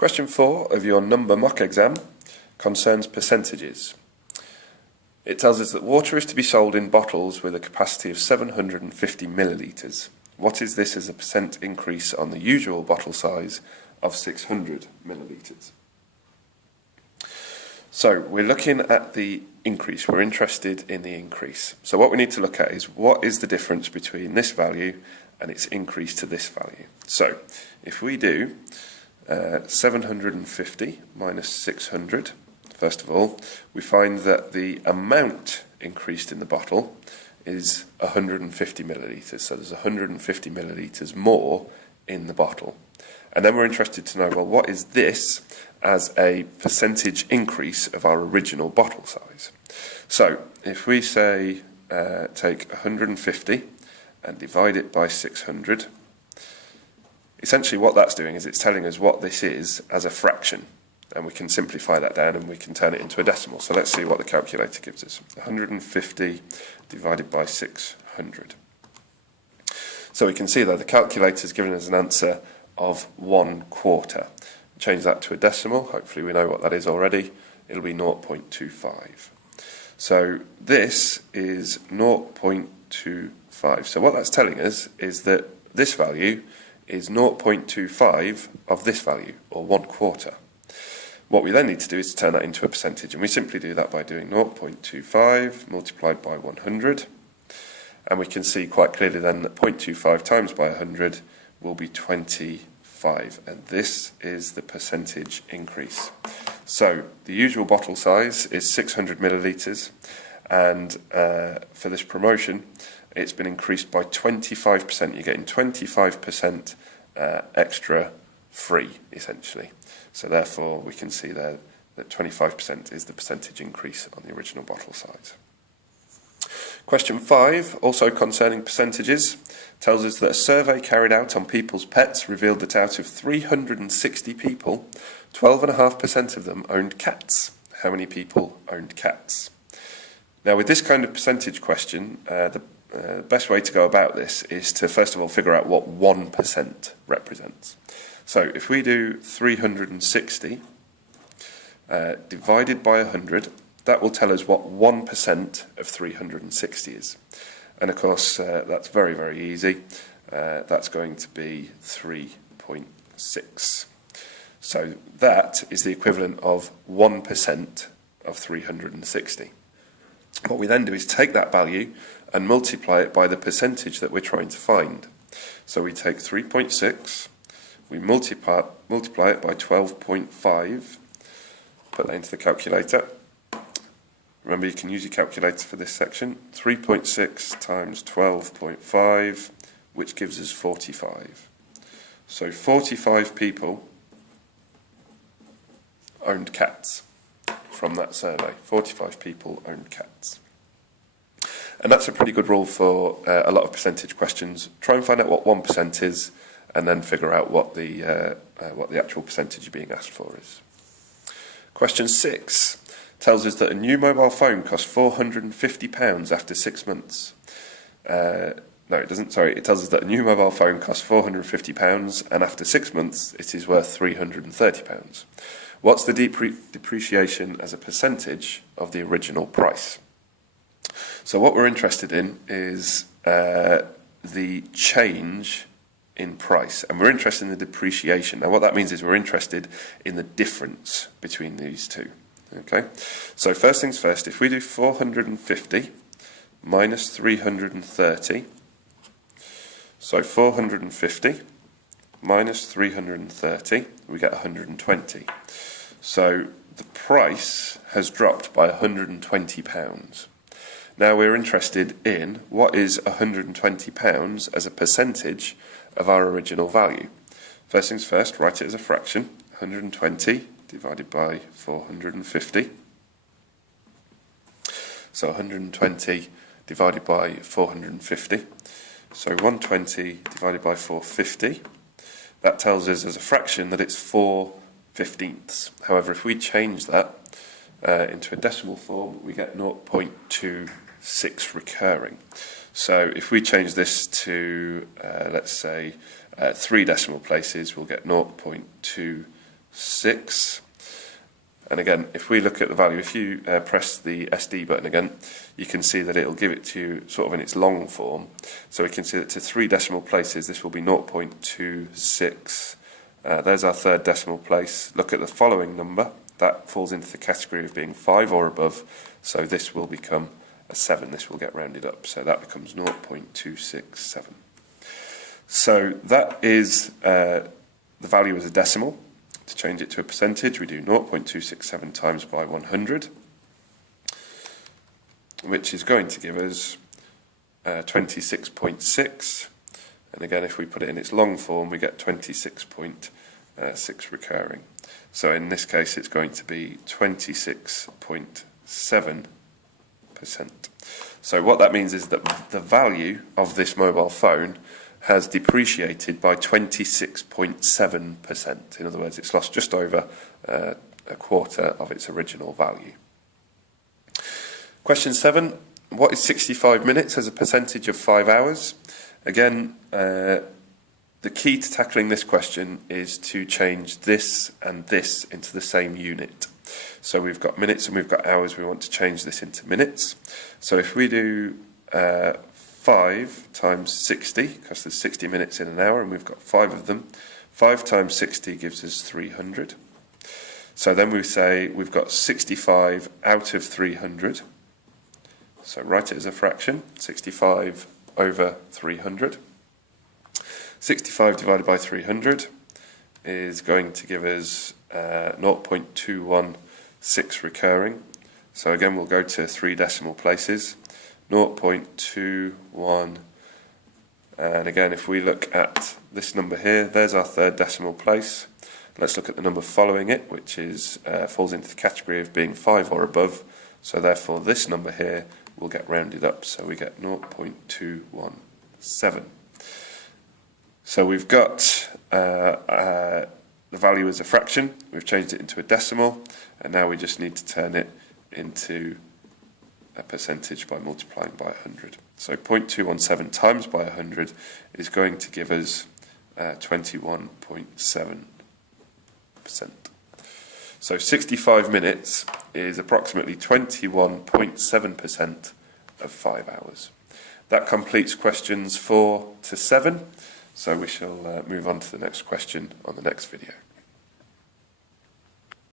Question 4 of your number mock exam concerns percentages. It tells us that water is to be sold in bottles with a capacity of 750 millilitres. What is this as a percent increase on the usual bottle size of 600 millilitres? So we're looking at the increase. We're interested in the increase. So what we need to look at is what is the difference between this value and its increase to this value. So if we do 750 minus 600, first of all, we find that the amount increased in the bottle is 150 millilitres. So there's 150 millilitres more in the bottle. And then we're interested to know, well, what is this as a percentage increase of our original bottle size? So if we say take 150 and divide it by 600, essentially what that's doing is it's telling us what this is as a fraction. And we can simplify that down and we can turn it into a decimal. So let's see what the calculator gives us. 150 divided by 600. So we can see that the calculator has given us an answer of 1/4. Change that to a decimal. Hopefully we know what that is already. It'll be 0.25. So this is 0.25. So what that's telling us is that this value is 0.25 of this value, or 1/4. What we then need to do is to turn that into a percentage, and we simply do that by doing 0.25 multiplied by 100, and we can see quite clearly then that 0.25 times by 100 will be 25, and this is the percentage increase. So the usual bottle size is 600 millilitres, and for this promotion it's been increased by 25%. You're getting 25% extra free, essentially. So therefore we can see there that 25% is the percentage increase on the original bottle size. Question 5, also concerning percentages, tells us that a survey carried out on people's pets revealed that out of 360 people, 12.5% of them owned cats. How many people owned cats? Now with this kind of percentage question, the best way to go about this is to first of all figure out what 1% represents. So if we do 360 divided by 100, that will tell us what 1% of 360 is. And of course, that's very, very easy. That's going to be 3.6. So that is the equivalent of 1% of 360. What we then do is take that value and multiply it by the percentage that we're trying to find. So we take 3.6, we multiply it by 12.5, put that into the calculator. Remember, you can use your calculator for this section. 3.6 times 12.5, which gives us 45. So 45 people owned cats from that survey. 45 people owned cats. And that's a pretty good rule for a lot of percentage questions. Try and find out what 1% is, and then figure out what the actual percentage being asked for is. Question 6 tells us that a new mobile phone costs £450 after 6 months. No, it doesn't. Sorry, it tells us that a new mobile phone costs £450, and after 6 months it is worth £330. What's the depreciation as a percentage of the original price? So what we're interested in is the change in price, and we're interested in the depreciation. Now what that means is we're interested in the difference between these two. Okay, so first things first, if we do 450 minus 330, so 450 minus 330, we get 120. So the price has dropped by £120. Now we're interested in what is £120 as a percentage of our original value. First things first, write it as a fraction. 120 divided by 450. So 120 divided by 450. So 120 divided by 450. That tells us as a fraction that it's 4/15. However, if we change that into a decimal form, we get 0.26 recurring. So if we change this to, let's say, 3 decimal places, we'll get 0.2 6. And again, if we look at the value, if you press the SD button again, you can see that it'll give it to you sort of in its long form. So we can see that to 3 decimal places, this will be 0.26. There's our third decimal place. Look at the following number. That falls into the category of being 5 or above. So this will become a 7. This will get rounded up. So that becomes 0.267. So that is the value as a decimal. To change it to a percentage, we do 0.267 times by 100, which is going to give us 26.6. And again, if we put it in its long form, we get 26.6 recurring. So in this case, it's going to be 26.7%. So what that means is that the value of this mobile phone has depreciated by 26.7%. In other words, it's lost just over a quarter of its original value. Question 7. What is 65 minutes as a percentage of 5 hours? Again, the key to tackling this question is to change this and this into the same unit. So we've got minutes and we've got hours. We want to change this into minutes. So if we do 5 times 60, because there's 60 minutes in an hour and we've got 5 of them, 5 times 60 gives us 300. So then we say we've got 65 out of 300. So write it as a fraction, 65 over 300. 65 divided by 300 is going to give us 0.216 recurring. So again, we'll go to 3 decimal places. 0.21, and again, if we look at this number here, there's our third decimal place. Let's look at the number following it, which is falls into the category of being 5 or above. So therefore, this number here will get rounded up. So we get 0.217. So we've got the value as a fraction. We've changed it into a decimal, and now we just need to turn it into a percentage by multiplying by 100. So 0.217 times by 100 is going to give us 21.7%. So 65 minutes is approximately 21.7% of 5 hours. That completes questions 4 to 7. So we shall move on to the next question on the next video.